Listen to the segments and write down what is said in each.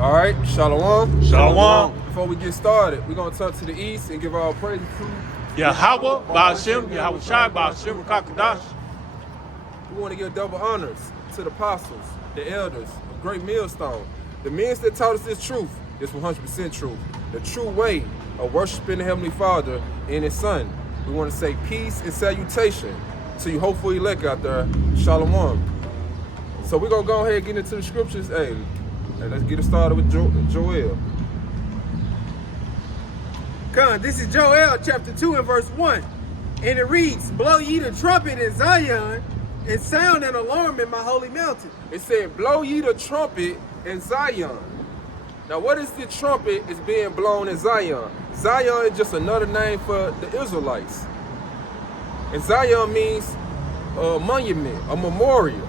All right, Shalom. Shalom. Before we get started, we're going to turn to the east and give our praises to Yahweh, Ba'ashem, Yahweh Shai, Ba'ashem, Kakadash. We want to give double honors to the apostles, the elders, a great millstone. The men that taught us this truth, this 100% truth, the true way of worshiping the Heavenly Father and His Son. We want to say peace and salutation to you hopeful elect out there. Shalom. So we're going to go ahead and get into the scriptures. Hey, let's get it started with Joel. This is Joel chapter 2 and verse 1. And it reads, blow ye the trumpet in Zion, and sound an alarm in my holy mountain. It said, blow ye the trumpet in Zion. Now what is the trumpet is being blown in Zion? Zion is just another name for the Israelites. And Zion means a monument, a memorial.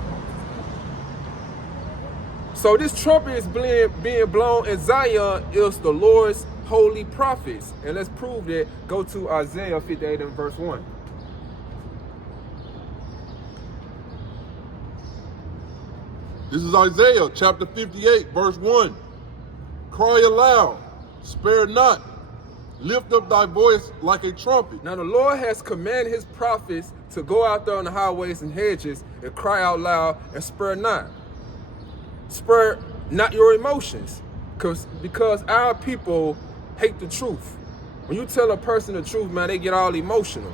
So this trumpet is being blown in Zion is the Lord's holy prophets. And let's prove that. Go to Isaiah 58 and verse 1. This is Isaiah chapter 58, verse 1. Cry aloud, spare not, lift up thy voice like a trumpet. Now the Lord has commanded his prophets to go out there on the highways and hedges and cry out loud and spare not. Spare not your emotions, because our people hate the truth. When you tell a person the truth, man, they get all emotional.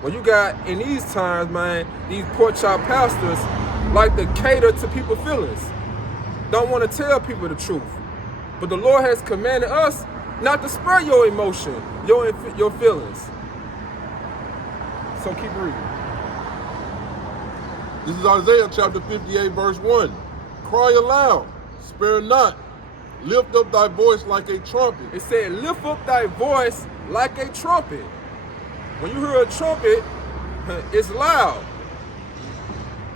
When you got, in these times, man, these pork chop pastors like to cater to people's feelings. Don't want to tell people the truth. But the Lord has commanded us not to spare your emotion, your feelings. So keep reading. This is Isaiah chapter 58, verse 1. Cry aloud, spare not, lift up thy voice like a trumpet. It said, lift up thy voice like a trumpet. When you hear a trumpet, it's loud.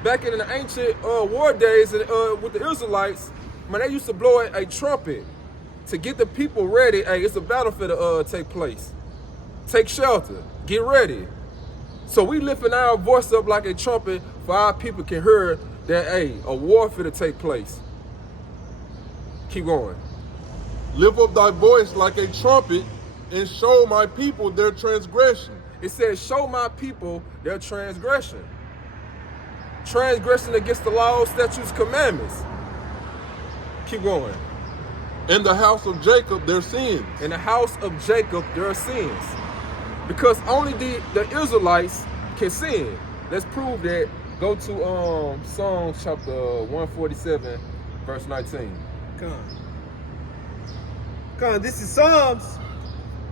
Back in the ancient war days with the Israelites, man, they used to blow a trumpet to get the people ready. Hey, it's a battlefield to take place. Take shelter. Get ready. So we lifting our voice up like a trumpet for our people can hear that, hey, a warfare to take place. Keep going. Lift up thy voice like a trumpet and show my people their transgression. It says, show my people their transgression. Transgression against the laws, statutes, commandments. Keep going. In the house of Jacob, their sins. In the house of Jacob, their sins. Because only the Israelites can sin. Let's prove that. Go to Psalms chapter 147, verse 19. This is Psalms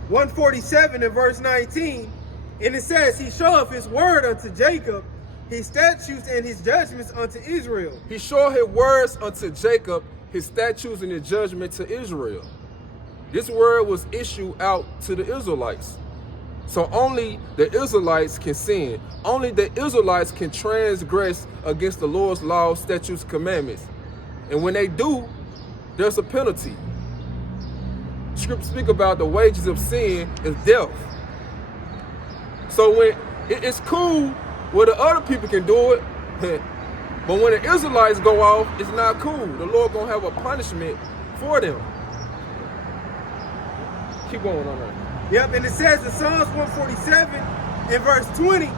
147 and verse 19. And it says, he showeth his word unto Jacob, his statutes and his judgments unto Israel. He showed his words unto Jacob, his statutes and his judgment to Israel. This word was issued out to the Israelites. So only the Israelites can sin. Only the Israelites can transgress against the Lord's laws, statutes, commandments. And when they do, there's a penalty. Scripture speak about the wages of sin is death. So when it's cool where the other people can do it, but when the Israelites go off, it's not cool. The Lord gonna have a punishment for them. Keep going on that. Yep, and it says in Psalms 147 and verse 20,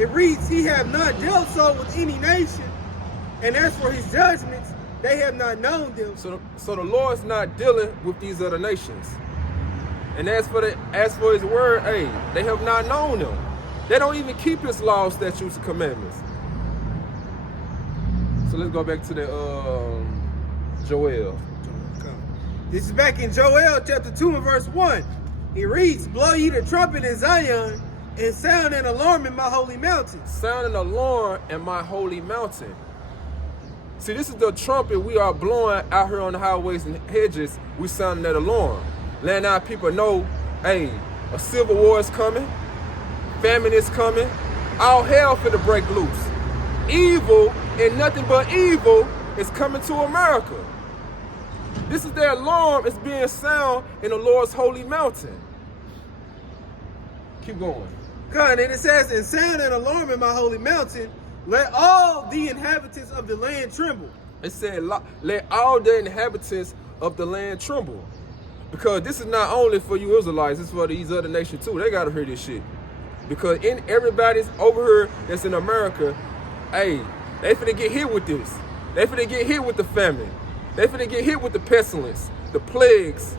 it reads, he have not dealt so with any nation, and as for his judgments, they have not known them. So the Lord's not dealing with these other nations. And as for his word, hey, they have not known them. They don't even keep his laws, statutes, and commandments. So let's go back to the Joel. This is back in Joel chapter 2 and verse 1. It reads, blow ye the trumpet in Zion, and sound an alarm in my holy mountain. Sound an alarm in my holy mountain. See, this is the trumpet we are blowing out here on the highways and hedges. We sounding that alarm. Letting our people know, hey, a civil war is coming. Famine is coming. All hell finna break loose. Evil and nothing but evil is coming to America. This is their alarm. It's being sound in the Lord's holy mountain. Keep going. And it says, and sound an alarm in my holy mountain, let all the inhabitants of the land tremble. It said, let all the inhabitants of the land tremble. Because this is not only for you Israelites, it's for these other nations too. They got to hear this shit. Because everybody's over here that's in America, hey, they finna get hit with this. They finna get hit with the famine. They finna get hit with the pestilence, the plagues,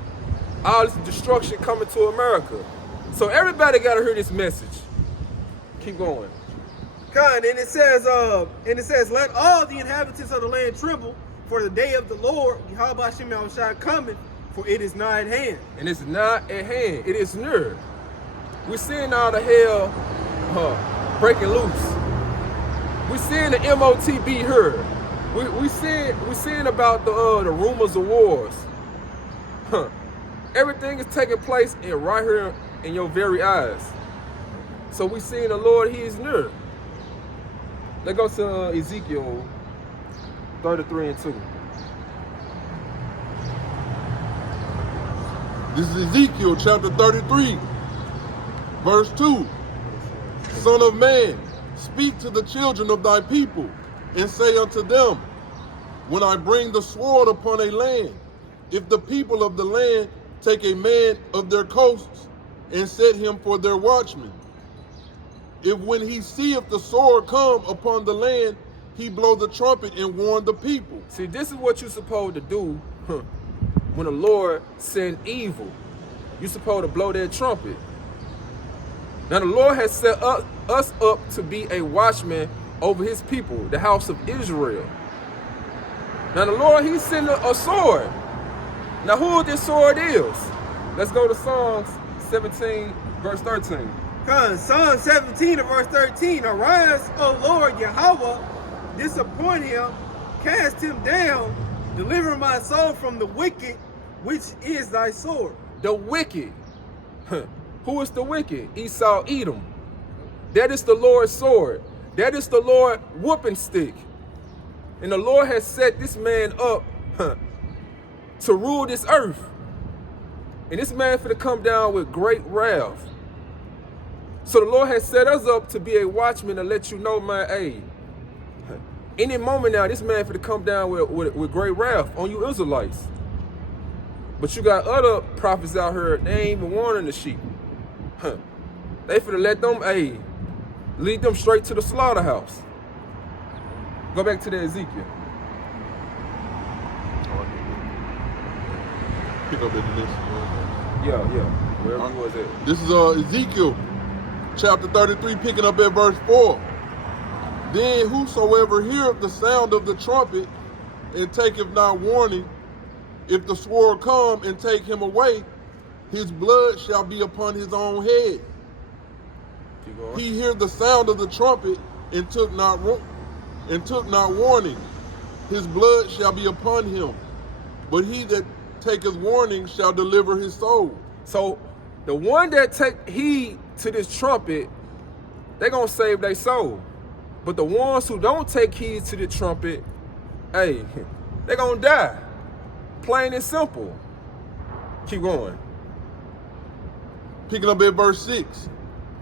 all this destruction coming to America. So everybody got to hear this message. Keep going. God, and it says, let all the inhabitants of the land tremble, for the day of the Lord, Yahweh Shem Yahushua coming, for it is nigh at hand. And it's not at hand, it is near. We're seeing all the hell breaking loose. We're seeing the MOT be heard. We're seeing about the rumors of wars. Everything is taking place right here in your very eyes. So we're seeing the Lord, He is near. Let's go to Ezekiel 33:2. This is Ezekiel chapter 33, verse 2. Son of man, speak to the children of thy people, and say unto them, when I bring the sword upon a land, if the people of the land take a man of their coasts, and set him for their watchman, if when he seeth the sword come upon the land, he blow the trumpet and warn the people. See, this is what you're supposed to do when the Lord send evil. You're supposed to blow that trumpet. Now the Lord has set us up to be a watchman over His people, the house of Israel. Now the Lord, He's sending a sword. Now who this sword is? Let's go to Psalms 17, verse 13. Psalm 17 and verse 13. Arise, O Lord Yahweh, disappoint him, cast him down, deliver my soul from the wicked, which is thy sword. The wicked. Who is the wicked? Esau, Edom. That is the Lord's sword. That is the Lord's whooping stick. And the Lord has set this man up to rule this earth. And this man finna come down with great wrath. So the Lord has set us up to be a watchman to let you know, man, hey, any moment now, this man finna come down with great wrath on you Israelites. But you got other prophets out here, they ain't even warning the sheep. They finna let them, hey, lead them straight to the slaughterhouse. Go back to the Ezekiel. Pick up at this. Yeah, wherever you was at. This is Ezekiel chapter 33, picking up at verse 4. Then whosoever heareth the sound of the trumpet and taketh not warning, if the sword come and take him away, his blood shall be upon his own head. He heard the sound of the trumpet and took not warning, his blood shall be upon him. But he that taketh warning shall deliver his soul. So the one that take heed to this trumpet, they're gonna save their soul. But the ones who don't take heed to the trumpet, hey, they're gonna die. Plain and simple. Keep going. Picking up at verse 6.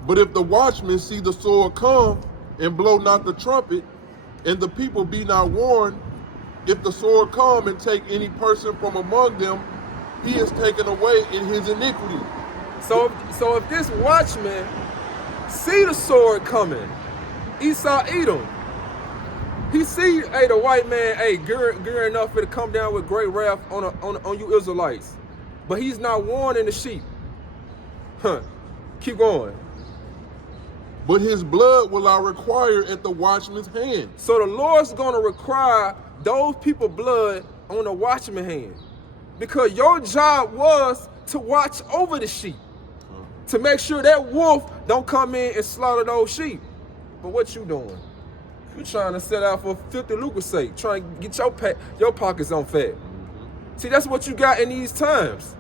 But if the watchman see the sword come and blow not the trumpet, and the people be not warned, if the sword come and take any person from among them, he is taken away in his iniquity. So if this watchman see the sword coming, Esau, Edom, he see, hey, the white man, hey, gearing up for to come down with great wrath on you Israelites, but he's not warning the sheep. Keep going. But his blood will I require at the watchman's hand. So the Lord's gonna require those people blood on the watchman's hand, because your job was to watch over the sheep, to make sure that wolf don't come in and slaughter those sheep. But what you doing? You trying to set out for filthy lucre's sake, trying to get your pockets on fat. See, that's what you got in these times.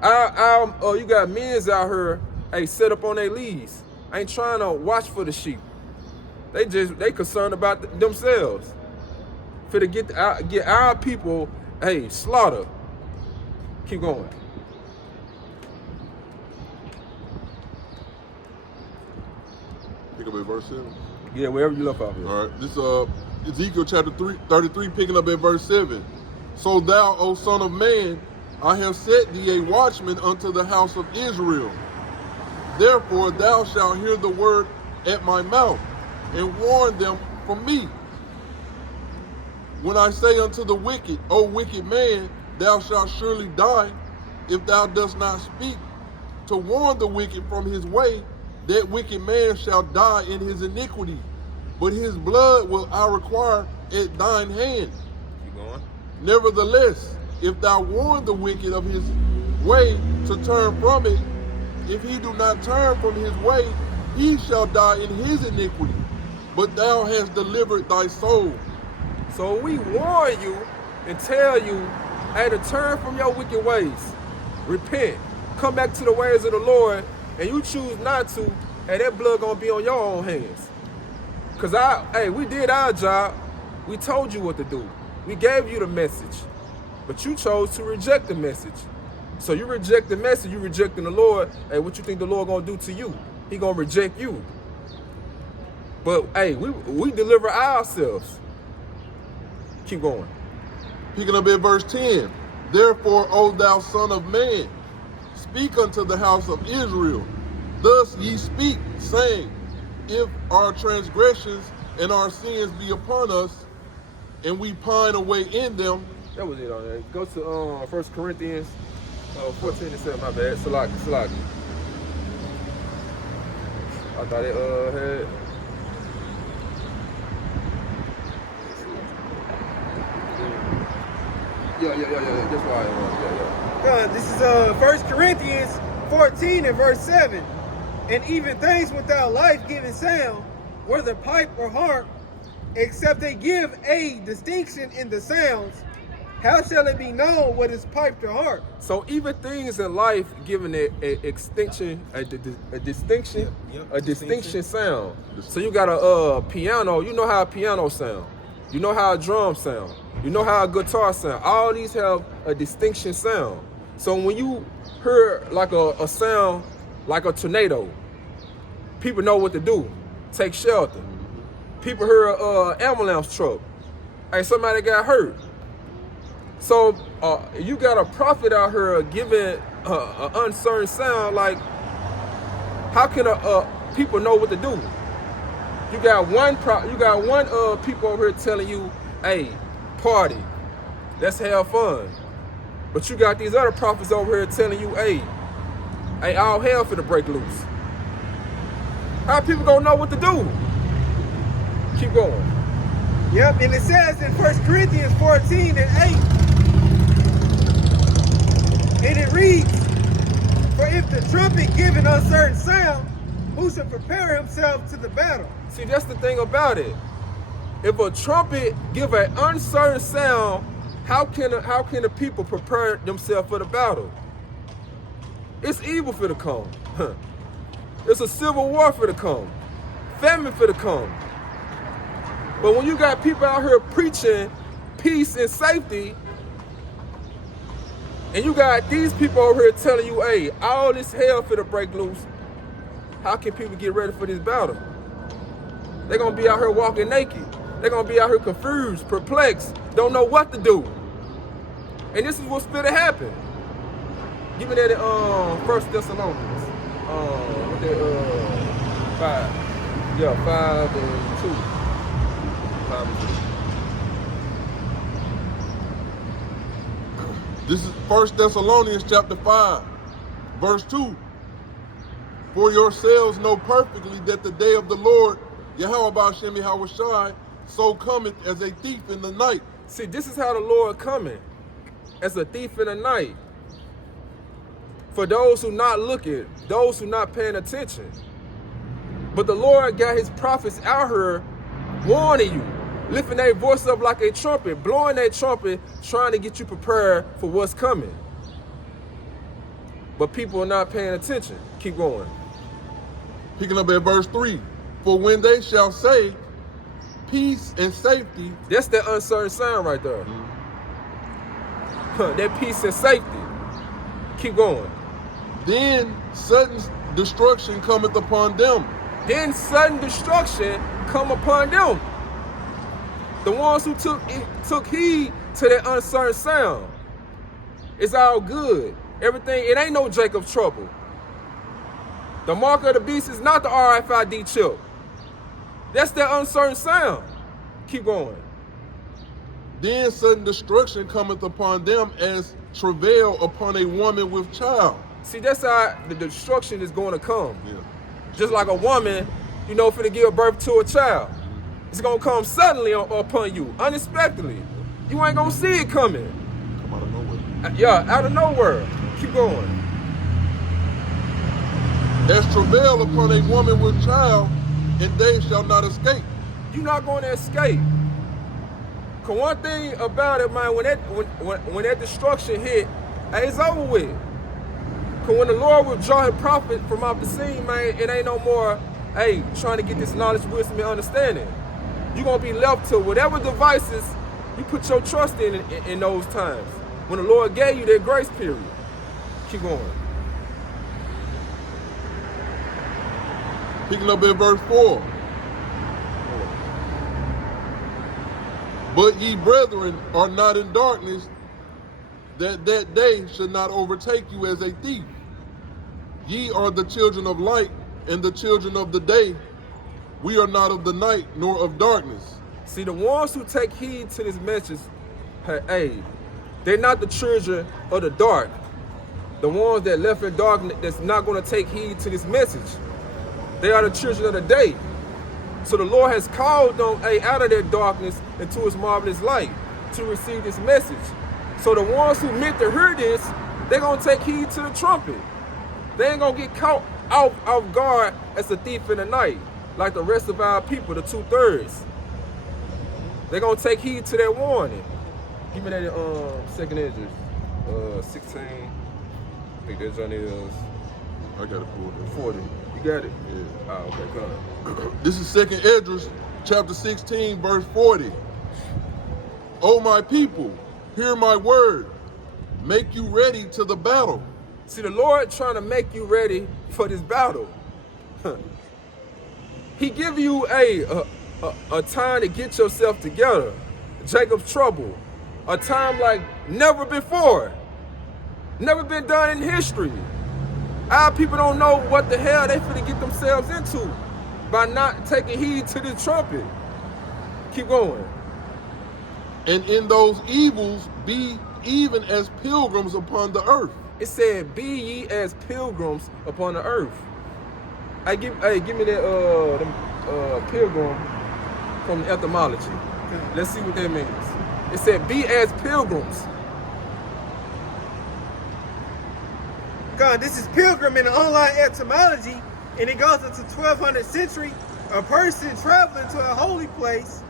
You got men's out here, hey, set up on their leads. Ain't trying to watch for the sheep. They concerned about themselves. For to get our people, hey, slaughtered. Keep going. Pick up at verse 7. Yeah, wherever you left off here. All right, this Ezekiel chapter 33, picking up at verse 7. So thou, O son of man, I have set thee a watchman unto the house of Israel. Therefore thou shalt hear the word at my mouth, and warn them from me. When I say unto the wicked, O wicked man, thou shalt surely die, if thou dost not speak to warn the wicked from his way, that wicked man shall die in his iniquity, but his blood will I require at thine hand. Keep going. Nevertheless, if thou warn the wicked of his way to turn from it, if he do not turn from his way, he shall die in his iniquity, but thou hast delivered thy soul. So we warn you and tell you, hey, to turn from your wicked ways. Repent. Come back to the ways of the Lord, and you choose not to, and that blood gonna be on your own hands. Cause we did our job. We told you what to do. We gave you the message, but you chose to reject the message. So you reject the message, you rejecting the Lord. Hey, what you think the Lord gonna do to you? He gonna reject you. But hey, we deliver ourselves. Keep going. Picking up at verse 10. Therefore, O thou son of man, speak unto the house of Israel. Thus ye speak, saying, if our transgressions and our sins be upon us, and we pine away in them. That was it on there. Go to 1 Corinthians 14 and 7, my bad. Salaki. I thought it had. Yeah. That's why it was. Yeah. This is 1 Corinthians 14 and verse 7. And even things without life-giving sound, whether pipe or harp, except they give a distinction in the sounds, how shall it be known what is piped or harp? So even things in life given a distinction sound. So you got a piano, you know how a piano sound. You know how a drum sound. You know how a guitar sound. All these have a distinction sound. So when you hear like a sound like a tornado, people know what to do. Take shelter. People hear an ambulance truck. Hey, somebody got hurt. So you got a prophet out here giving an uncertain sound. Like, how can people know what to do? You got one people over here telling you, hey, party, let's have fun. But you got these other prophets over here telling you, hey, all hell finna break loose. How people gonna know what to do? Keep going. Yep, and it says in 1 Corinthians 14 and 8, and it reads, for if the trumpet give an uncertain sound, who shall prepare himself to the battle? See, that's the thing about it. If a trumpet give an uncertain sound, how can the people prepare themselves for the battle? It's evil for to come. It's a civil war for to come. Famine for to come. But when you got people out here preaching peace and safety, and you got these people over here telling you, hey, all this hell for to break loose, how can people get ready for this battle? They're going to be out here walking naked. They're going to be out here confused, perplexed, don't know what to do. And this is what's going to happen. Give me that in 1 Thessalonians. 5. Yeah, 5 and 2. 5 and 2. This is 1 Thessalonians chapter 5, verse 2. For yourselves know perfectly that the day of the Lord, Yahweh B'Shem Yahushai, so cometh as a thief in the night. See, this is how the Lord coming, as a thief in the night. For those who not looking, those who not paying attention. But the Lord got his prophets out here warning you, lifting their voice up like a trumpet, blowing that trumpet, trying to get you prepared for what's coming. But people are not paying attention. Keep going. Picking up at verse 3. For when they shall say peace and safety. That's that uncertain sound right there. That peace and safety. Keep going. Then sudden destruction cometh upon them, then sudden destruction come upon them. The ones who took heed to that uncertain sound. It's all good. Everything, it ain't no Jacob's trouble. The mark of the beast is not the RFID chip. That's that uncertain sound. Keep going. Then sudden destruction cometh upon them as travail upon a woman with child. See, that's how the destruction is going to come. Yeah. Just like a woman, finna give birth to a child. It's going to come suddenly upon you, unexpectedly. You ain't going to see it coming. Come out of nowhere. Yeah, out of nowhere. Keep going. As travail upon a woman with child, and they shall not escape. You're not going to escape. Cause one thing about it, man, when that destruction hit, hey, it's over with. Cause when the Lord withdraw his prophet from off the scene, man, it ain't no more, hey, trying to get this knowledge, wisdom, and understanding. You're gonna be left to whatever devices you put your trust in those times. When the Lord gave you that grace period. Keep going. Picking up at verse 4. But ye brethren are not in darkness, that day should not overtake you as a thief. Ye are the children of light and the children of the day. We are not of the night nor of darkness. See, the ones who take heed to this message, hey, they're not the children of the dark. The ones that left in darkness that's not going to take heed to this message. They are the children of the day. So the Lord has called them out of their darkness into his marvelous light to receive this message. So the ones who meant to hear this, they're going to take heed to the trumpet. They ain't going to get caught off guard as a thief in the night, like the rest of our people, the 2/3. They're going to take heed to that warning. Give me that second Esdras, 16. I think that John is. I got it pulled up. 40. You got it? Yeah. Oh, okay, come. This is 2nd Esdras, chapter 16, verse 40. O my people, hear my word. Make you ready to the battle. See, the Lord trying to make you ready for this battle. He give you a time to get yourself together. Jacob's trouble. A time like never before. Never been done in history. Our people don't know what the hell they finna get themselves into by not taking heed to the trumpet. Keep going. And in those evils be even as pilgrims upon the earth. It said, be ye as pilgrims upon the earth. Give me that pilgrim from the etymology. Let's see what that means. It said, be as pilgrims. God, this is pilgrim in the online etymology, and it goes into 1200th century. A person traveling to a holy place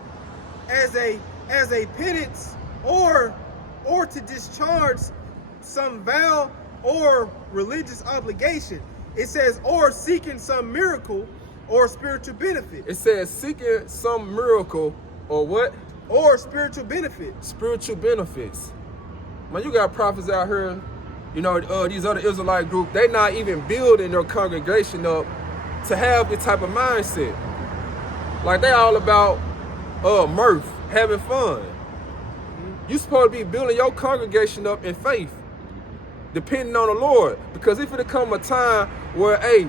as a penance or to discharge some vow or religious obligation. It says, or seeking some miracle or spiritual benefit. It says seeking some miracle or what? Or spiritual benefit. Spiritual benefits. Man, you got prophets out here, these other Israelite groups, they not even building their congregation up to have this type of mindset. Like they all about mirth, having fun. You supposed to be building your congregation up in faith, depending on the Lord. Because if it come a time where, hey,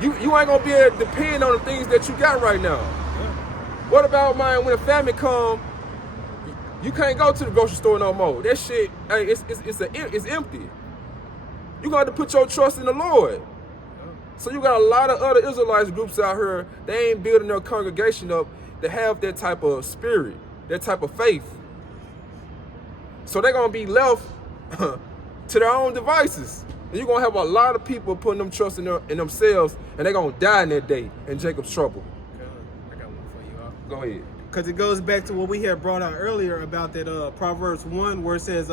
you ain't gonna be able to depend on the things that you got right now. What about, man, when a family come, you can't go to the grocery store no more. That shit, hey, it's empty. You got to put your trust in the Lord. So you got a lot of other Israelites groups out here, they ain't building their congregation up to have that type of spirit, that type of faith. So they're going to be left to their own devices. And you're going to have a lot of people putting them trust in themselves, and they're going to die in that day in Jacob's trouble. I got one for you. Go ahead. Because it goes back to what we had brought out earlier about that Proverbs 1 where it says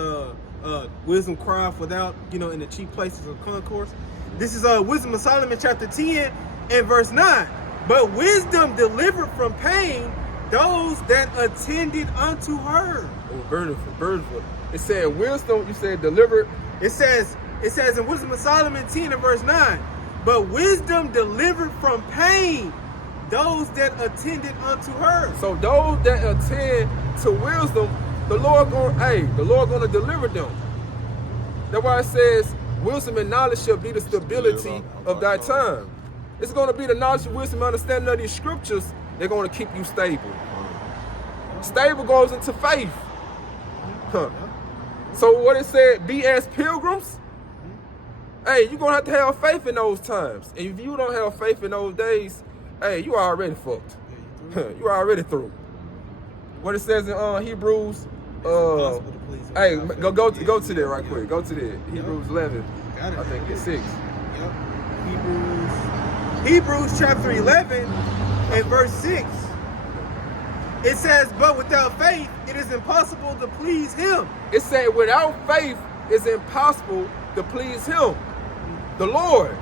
wisdom crieth without, in the chief places of concourse. This is Wisdom of Solomon chapter 10 and verse 9. But wisdom delivered from pain those that attended unto her. Oh, beautiful. It said wisdom, you said delivered. It says in Wisdom of Solomon 10 and verse 9, but wisdom delivered from pain those that attended unto her. So those that attend to wisdom, the Lord gonna deliver them. That's why it says, wisdom and knowledge shall be the stability of thy time. It's gonna be the knowledge, wisdom, and understanding of these scriptures. They're gonna keep you stable. Stable goes into faith. Huh. So what it said, be as pilgrims. Hey, you're gonna have to have faith in those times. And if you don't have faith in those days, hey, you already fucked. You already through. What it says in Hebrews, hey, go to that right quick. Go to that. Hebrews 11. I think it's 6. Yep. Hebrews chapter 11 and verse 6. It says, but without faith, it is impossible to please him. It said, without faith, it's impossible to please him, the Lord.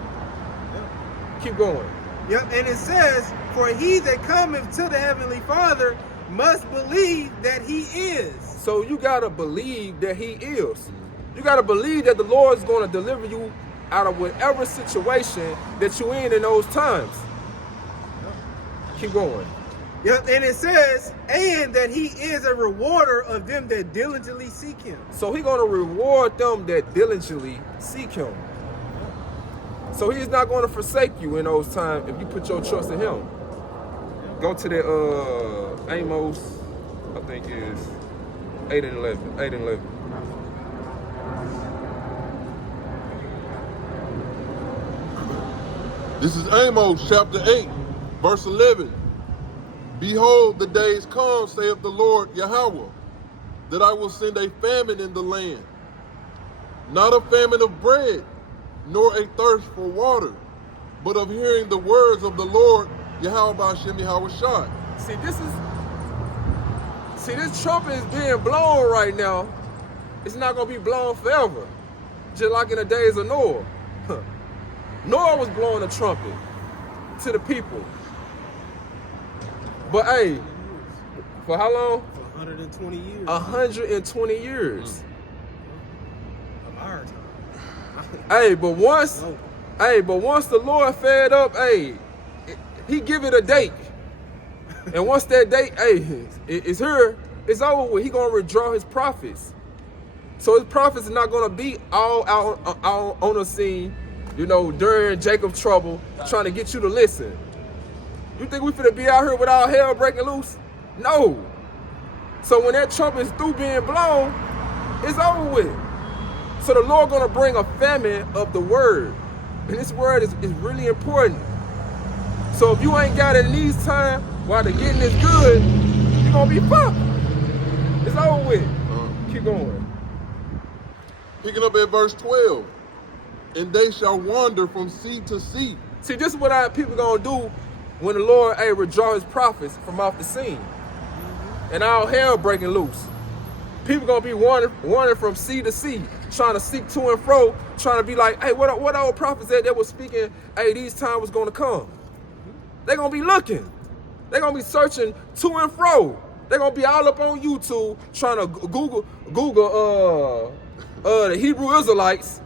Keep going. Yep, and it says, for he that cometh to the heavenly Father must believe that he is. So you gotta believe that he is. You gotta believe that the Lord is gonna deliver you out of whatever situation that you're in those times. Keep going. Yep, and it says, and that he is a rewarder of them that diligently seek him. So he's gonna reward them that diligently seek him. So he's not gonna forsake you in those times if you put your trust in him. Go to the Amos, I think is 8 and 11. 8 and 11. This is Amos chapter 8, verse 11. Behold, the days come, saith the Lord Yahweh, that I will send a famine in the land. Not a famine of bread, nor a thirst for water, but of hearing the words of the Lord Yahweh B'Hashem Yahweh Shai. See, this trumpet is being blown right now. It's not gonna be blown forever. Just like in the days of Noah. Noah was blowing a trumpet to the people. But hey, for how long? For 120 years. 120 years. Of our time. Hey, but once the Lord fed up, he give it a date. And once that date, it's here, it's over with. He gonna withdraw his prophets. So his prophets are not gonna be all out on the scene, during Jacob's trouble, trying to get you to listen. You think we finna be out here with all hell breaking loose? No. So when that trumpet is through being blown, it's over with. So the Lord gonna bring a famine of the word. And this word is really important. So if you ain't got it in these times, while the getting is good, you're gonna be fucked. It's over with. Keep going. Picking up at verse 12. And they shall wander from sea to sea. See, this is what people gonna do when the Lord withdraw his prophets from off the scene. And all hell breaking loose. People gonna be wandering from sea to sea, trying to seek to and fro, trying to be like, hey, what old prophets that was speaking, hey, these times was gonna come. They're gonna be looking. They're gonna be searching to and fro. They're gonna be all up on YouTube trying to Google the Hebrew Israelites.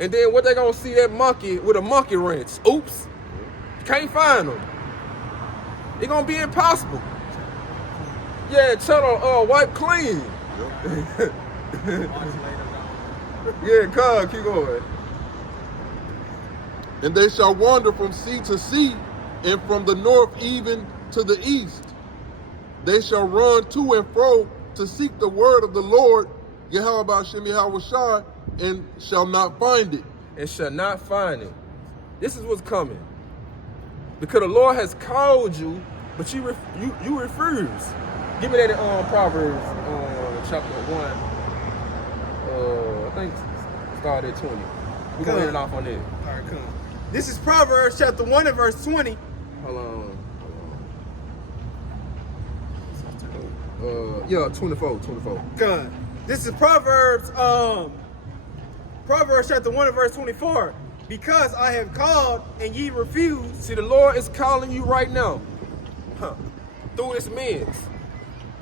And then what they gonna see, that monkey with a monkey wrench. Oops. Can't find them. It's gonna be impossible. Yeah, channel wipe clean. Yeah, God, keep going. And they shall wander from sea to sea, and from the north even to the east. They shall run to and fro to seek the word of the Lord, Yahweh B'Hashem Yahweh Shai, and shall not find it. And shall not find it. This is what's coming. Because the Lord has called you, but you refuse. Give me that in Proverbs chapter 1. I think start at 20. We're going to end it off on that. All right, come. This is Proverbs chapter 1 and verse 20. Hold on. Yeah, 24. Come. This is Proverbs chapter 1 and verse 24. Because I have called and ye refuse. See, the Lord is calling you right now. Through his men.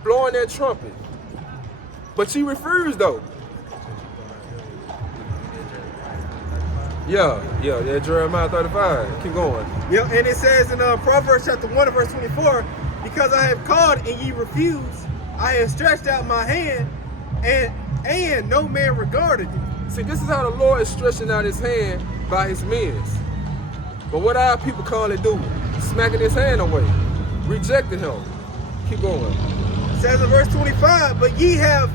Blowing that trumpet. But you refuse though. Yeah, Jeremiah 35. Keep going. Yep, and it says in Proverbs chapter 1 and verse 24, because I have called and ye refused, I have stretched out my hand, and no man regarded it. See, this is how the Lord is stretching out his hand by his men. But what our people currently do? Smacking his hand away, rejecting him. Keep going. It says in verse 25, but ye have,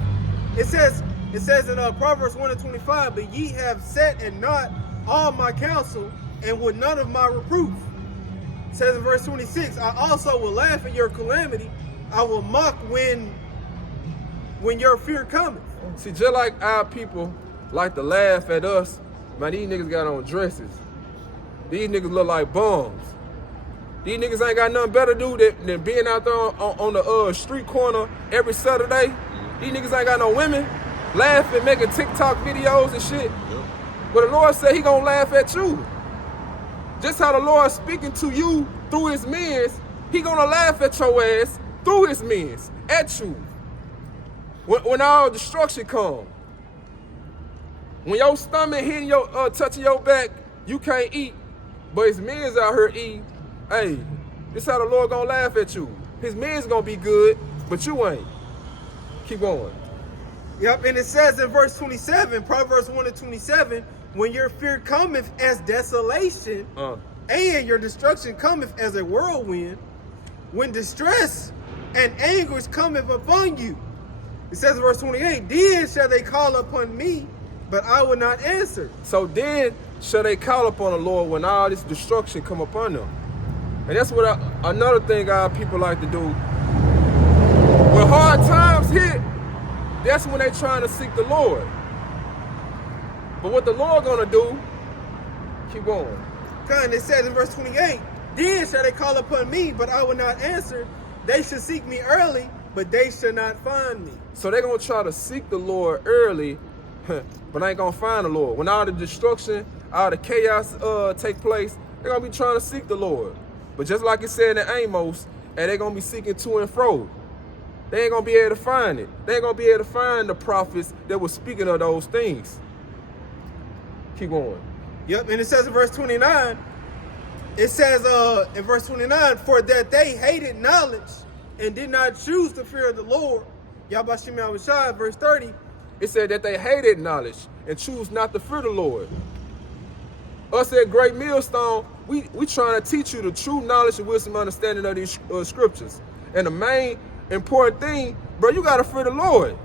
it says in Proverbs 1 and 25, but ye have set and not all my counsel, and with none of my reproof. It says in verse 26, I also will laugh at your calamity, I will mock when your fear cometh. See, just like our people like to laugh at us, man, these niggas got on dresses. These niggas look like bums. These niggas ain't got nothing better to do than being out there on the street corner every Saturday. These niggas ain't got no women, laughing, making TikTok videos and shit. But the Lord said he gonna laugh at you. Just how the Lord speaking to you through his men, he gonna laugh at your ass through his men, at you. When all destruction come, when your stomach hitting your touching your back, you can't eat, but his men's out here eating. Hey, this how the Lord gonna laugh at you. His men's gonna be good, but you ain't. Keep going. Yep, and it says in verse 27, Proverbs 1 and 27, when your fear cometh as desolation, and your destruction cometh as a whirlwind, when distress and anguish cometh upon you. It says in verse 28, then shall they call upon me, but I will not answer. So then shall they call upon the Lord when all this destruction come upon them. And that's what another thing our people like to do. When hard times hit, that's when they trying to seek the Lord. But what the Lord gonna do, keep going. And it says in verse 28, then shall they call upon me, but I will not answer. They shall seek me early, but they shall not find me. So they're gonna try to seek the Lord early, but ain't gonna find the Lord. When all the destruction, all the chaos take place, they're gonna be trying to seek the Lord. But just like it said in Amos, and they're gonna be seeking to and fro. They ain't gonna be able to find it. They ain't gonna be able to find the prophets that were speaking of those things. Keep going. Yep, and it says in verse 29, it says in verse 29, for that they hated knowledge and did not choose the fear of the Lord. Yabashim Yahushua, verse 30. It said that they hated knowledge and choose not to fear the Lord. Us at Great Millstone, we trying to teach you the true knowledge and wisdom and understanding of these scriptures. And the main important thing, bro, you gotta fear the Lord.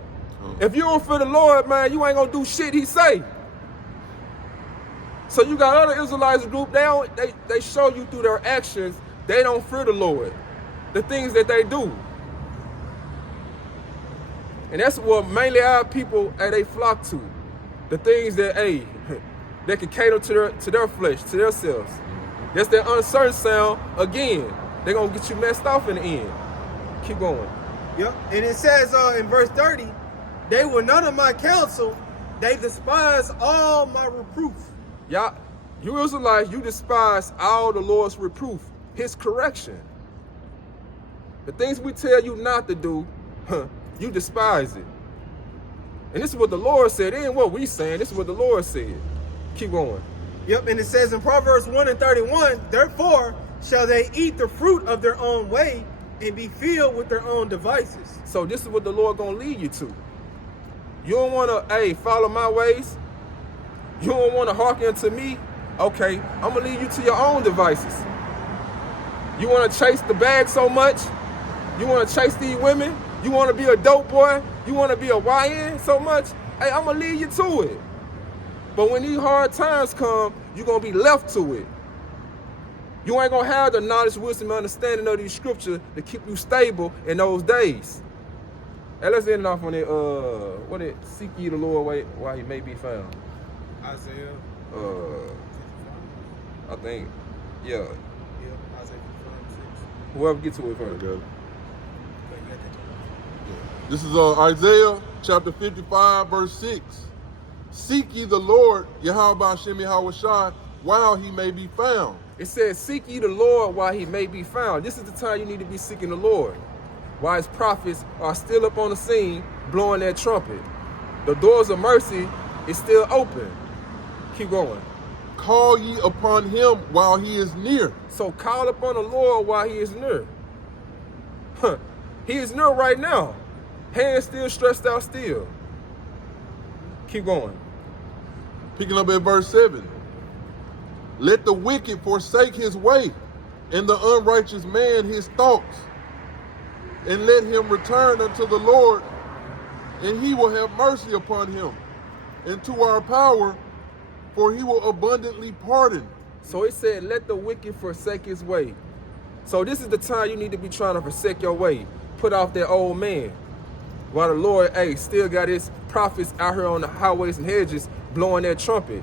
If you don't fear the Lord, man, you ain't gonna do shit he say. So you got other Israelites group, they show you through their actions, they don't fear the Lord. The things that they do. And that's what mainly our people, they flock to. The things that, they can cater to their flesh, to themselves. That's that uncertain sound, again, they're gonna get you messed off in the end. Keep going. Yep, and it says in verse 30, they were none of my counsel, they despise all my reproof. Y'all, you Israelites, you despise all the Lord's reproof, his correction. The things we tell you not to do, you despise it. And this is what the Lord said. It ain't what we saying. This is what the Lord said. Keep going. Yep, and it says in Proverbs 1 and 31, therefore shall they eat the fruit of their own way and be filled with their own devices. So this is what the Lord gonna lead you to. You don't wanna, follow my ways. You don't wanna hearken to me. Okay, I'm gonna lead you to your own devices. You wanna chase the bag so much? You wanna chase these women? You wanna be a dope boy? You wanna be a YN so much? Hey, I'm gonna lead you to it. But when these hard times come, you're gonna be left to it. You ain't gonna have the knowledge, wisdom, and understanding of these scriptures to keep you stable in those days. And let's end it off on it. Seek ye the Lord while he may be found. Isaiah. I think, yeah. Yep, Isaiah 56. Whoever gets to it first. This is Isaiah chapter 55, verse 6. Seek ye the Lord, Yahweh Hashem Yahushua, while he may be found. It says, seek ye the Lord while he may be found. This is the time you need to be seeking the Lord. While his prophets are still up on the scene, blowing their trumpet. The doors of mercy is still open. Keep going. Call ye upon him while he is near. So call upon the Lord while he is near. He is near right now. Hands still stretched out still. Keep going. Picking up at verse 7. Let the wicked forsake his way, and the unrighteous man his thoughts. And let him return unto the Lord, and he will have mercy upon him, and to our power, for he will abundantly pardon. So it said, let the wicked forsake his way. So this is the time you need to be trying to forsake your way. Put off that old man. While the Lord, still got his prophets out here on the highways and hedges blowing that trumpet,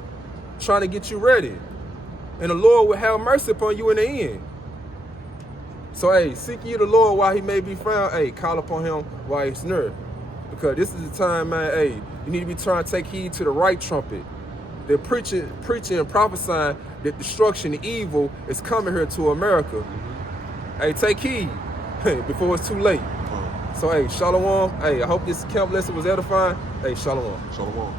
trying to get you ready. And the Lord will have mercy upon you in the end. So, seek ye the Lord while he may be found. Call upon him while he's near. Because this is the time, man, you need to be trying to take heed to the right trumpet. They're preaching and prophesying that destruction and evil is coming here to America. Take heed before it's too late. So, shalom. I hope this camp lesson was edifying. Shalom. Shalom.